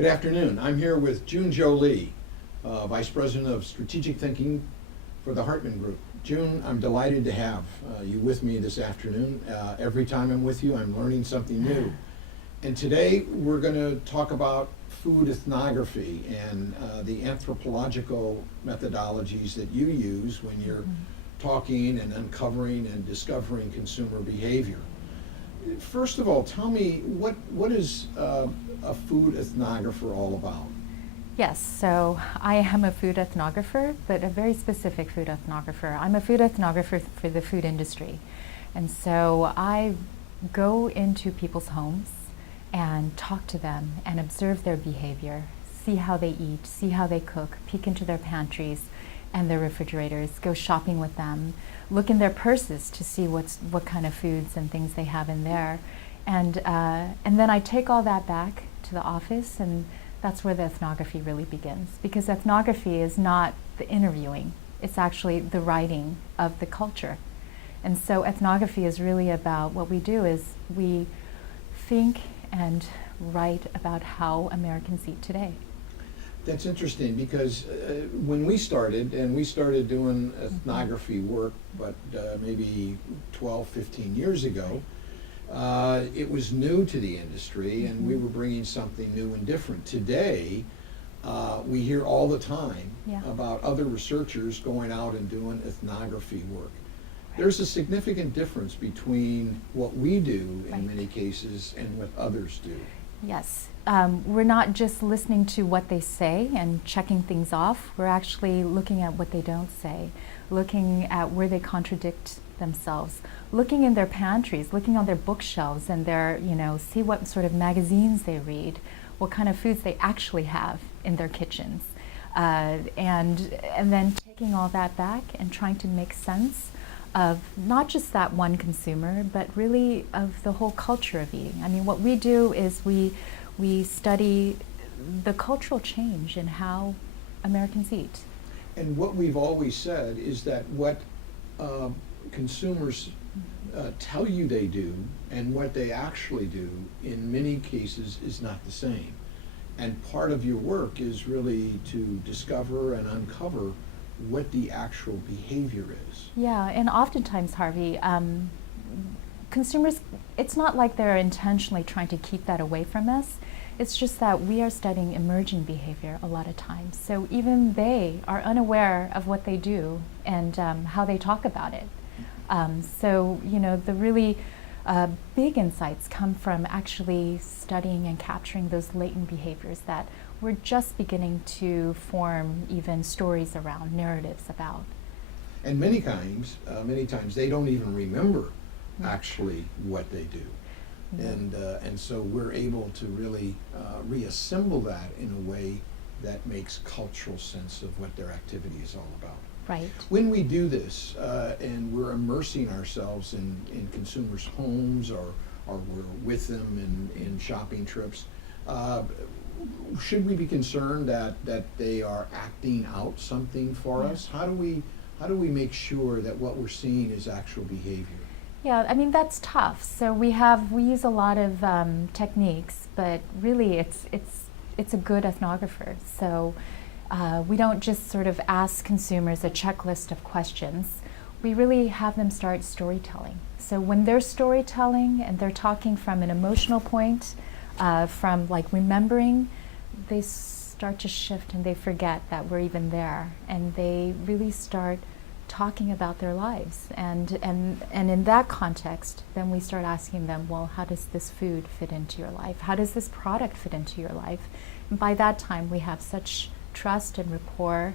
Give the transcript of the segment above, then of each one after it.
Good afternoon. I'm here with June Jolie, Vice President of Strategic Thinking for the Hartman Group. June, I'm delighted to have you with me this afternoon. Every time I'm with you, I'm learning something new. And today we're going to talk about food ethnography and the anthropological methodologies that you use when you're talking and uncovering and discovering consumer behavior. First of all, tell me, what is a food ethnographer all about? Yes, so I am a food ethnographer, but a very specific food ethnographer. I'm a food ethnographer for the food industry. And so I go into people's homes and talk to them and observe their behavior, see how they eat, see how they cook, peek into their pantries and their refrigerators, go shopping with them, look in their purses to see what kind of foods and things they have in there. And then I take all that back to the office, and that's where the ethnography really begins. Because ethnography is not the interviewing, it's actually the writing of the culture. And so ethnography is really about, what we do is we think and write about how Americans eat today. That's interesting because when we started doing ethnography work, but maybe 12, 15 years ago, it was new to the industry and we were bringing something new and different. Today, we hear all the time about other researchers going out and doing ethnography work. There's a significant difference between what we do in many cases and what others do. Yes, we're not just listening to what they say and checking things off. We're actually looking at what they don't say, looking at where they contradict themselves, looking in their pantries, looking on their bookshelves and their, see what sort of magazines they read, what kind of foods they actually have in their kitchens, and then taking all that back and trying to make sense of not just that one consumer, but really of the whole culture of eating. I mean, what we do is we study the cultural change in how Americans eat. And what we've always said is that what consumers tell you they do and what they actually do in many cases is not the same. And part of your work is really to discover and uncover what the actual behavior is. Yeah, and oftentimes, Harvey, consumers, it's not like they're intentionally trying to keep that away from us. It's just that we are studying emerging behavior a lot of times. So even they are unaware of what they do and how they talk about it. So, the really big insights come from actually studying and capturing those latent behaviors that we're just beginning to form even stories around, narratives about. And many times they don't even remember actually what they do. And so we're able to really reassemble that in a way that makes cultural sense of what their activity is all about. Right. When we do this and we're immersing ourselves in consumers' homes or we're with them in shopping trips, should we be concerned that they are acting out something for us? How do we make sure that what we're seeing is actual behavior? Yeah, I mean, that's tough. So we use a lot of techniques, but really it's a good ethnographer. So we don't just sort of ask consumers a checklist of questions. We really have them start storytelling. So when they're storytelling and they're talking from an emotional point, from like remembering, they start to shift and they forget that we're even there, and they really start talking about their lives. And in that context, then we start asking them, well, how does this food fit into your life? How does this product fit into your life? And by that time, we have such trust and rapport.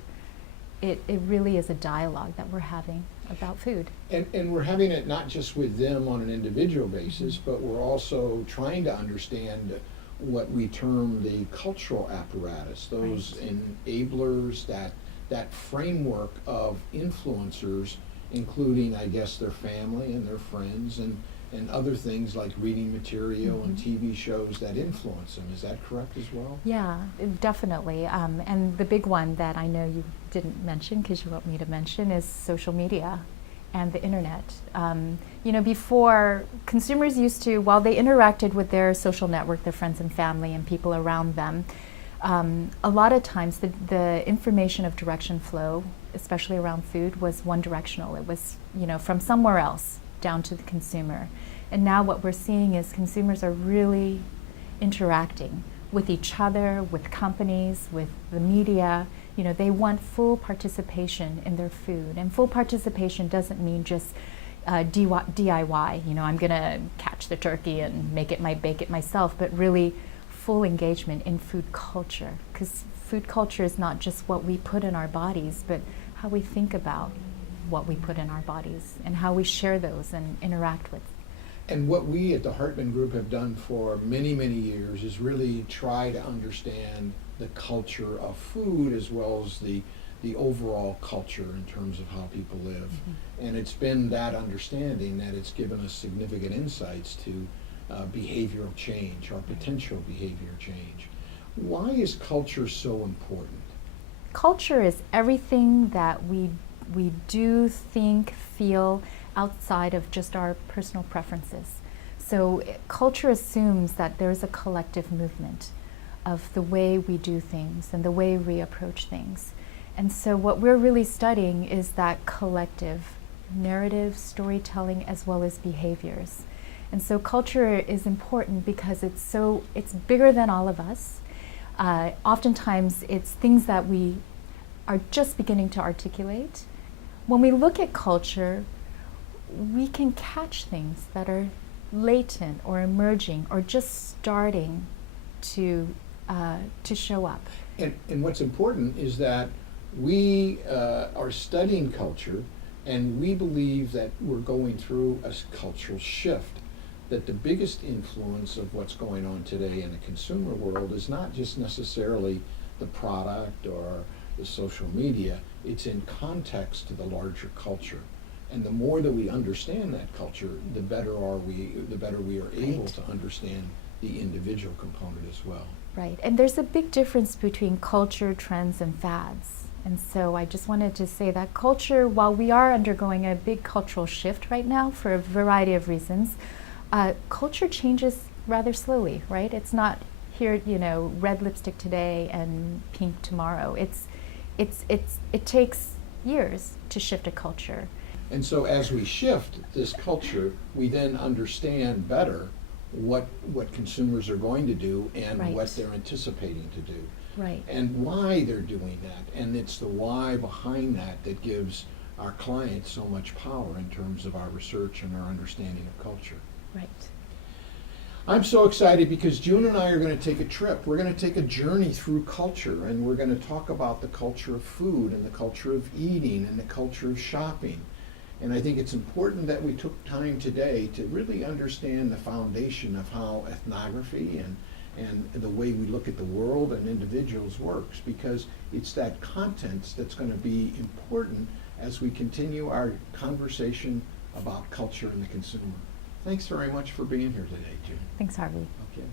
It really is a dialogue that we're having about food. And we're having it not just with them on an individual basis, but we're also trying to understand what we term the cultural apparatus, those enablers, that framework of influencers, including, I guess, their family and their friends and other things like reading material and TV shows that influence them. Is that correct as well? Yeah, definitely. And the big one that I know you didn't mention, because you want me to mention, is social media and the internet. Before, consumers used to, while they interacted with their social network, their friends and family and people around them, A lot of times the information of direction flow, especially around food, was one directional. It was, from somewhere else down to the consumer. And now what we're seeing is consumers are really interacting with each other, with companies, with the media. They want full participation in their food. And full participation doesn't mean just DIY. I'm going to catch the turkey and bake it myself, but really full engagement in food culture, because food culture is not just what we put in our bodies, but how we think about what we put in our bodies and how we share those and interact with. And what we at the Hartman Group have done for many, many years is really try to understand the culture of food as well as the overall culture in terms of how people live. Mm-hmm. And it's been that understanding that it's given us significant insights to behavioral change or potential behavior change. Why is culture so important? Culture is everything that we do, think, feel outside of just our personal preferences. So culture assumes that there's a collective movement of the way we do things and the way we approach things. And so what we're really studying is that collective narrative, storytelling, as well as behaviors. And so culture is important because it's bigger than all of us. Oftentimes it's things that we are just beginning to articulate. When we look at culture, we can catch things that are latent or emerging or just starting to show up. And what's important is that we are studying culture, and we believe that we're going through a cultural shift, that the biggest influence of what's going on today in the consumer world is not just necessarily the product or the social media, it's in context to the larger culture. And the more that we understand that culture, the better we are able Right. to understand the individual component as well. Right, and there's a big difference between culture, trends, and fads. And so I just wanted to say that culture, while we are undergoing a big cultural shift right now for a variety of reasons, culture changes rather slowly, right? It's not here, red lipstick today and pink tomorrow. It takes years to shift a culture. And so as we shift this culture, we then understand better what consumers are going to do and Right. what they're anticipating to do. Right. And why they're doing that. And it's the why behind that that gives our clients so much power in terms of our research and our understanding of culture. Right. I'm so excited because June and I are going to take a trip. We're going to take a journey through culture, and we're going to talk about the culture of food and the culture of eating and the culture of shopping. And I think it's important that we took time today to really understand the foundation of how ethnography and the way we look at the world and individuals works, because it's that content that's going to be important as we continue our conversation about culture and the consumer. Thanks very much for being here today, June. Thanks, Harvey. Okay.